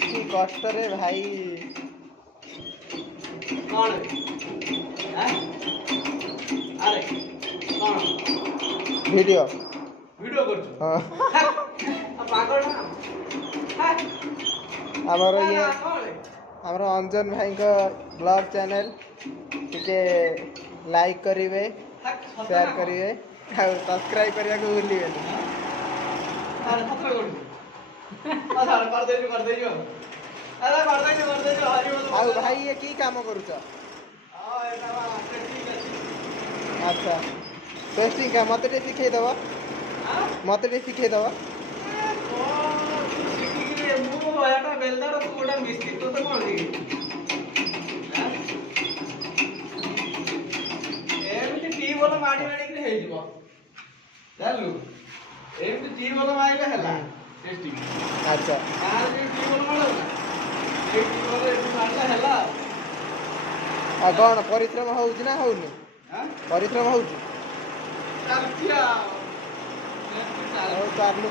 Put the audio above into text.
कि कष्ट रे भाई कौन हैं? अरे कौन वीडियो वीडियो कर हाँ अब पागल ना हैं? हमारा ना, ये ना, कौन है? हमारा अंजन भाई का ब्लॉग चैनल टिके लाइक करिवे हक, सत्य शेयर ना कौन? करिवे और सब्सक्राइब करिया को भूलिए अरे सत्र कौन? अरे कर दे जो अरे कर दे जो हरी बोल ଆଉ ଭାଇ ये की काम करूଛ हां एटा ठीक है अच्छा टेस्टिंग का मते टे सिखाई दवा हां मते टे सिखाई दवा ଶିଖିକିରି ମୁଁ ଏଟା ବେଲଦାର ତୁ ଗୋଟେ ମିସ୍ତ୍ରୀ ତୁ ତ କଣ ଶିଖି ଏମିତି ଟି ବଲ ମାଡ଼ି ମାଡ଼ିକିରି ହେଇଯିବ ଜାଣିଲୁ ଏମିତି ଟି ବଲ ମାଇଲେ ହେଲା ଟେଷ୍ଟିଂ अच्छा ଆଉ ଟି ବଲ ମାଡ଼ଲା ଏଇ ଟି ବଲ ଏଠି ମାରିଲେ ହେଲା आ कौन परिश्रम होउछि ना होउनी ହାଁ परिश्रम होउछि ଚାଲିଛି ଆଉ ଆଉ ଚାଲୁ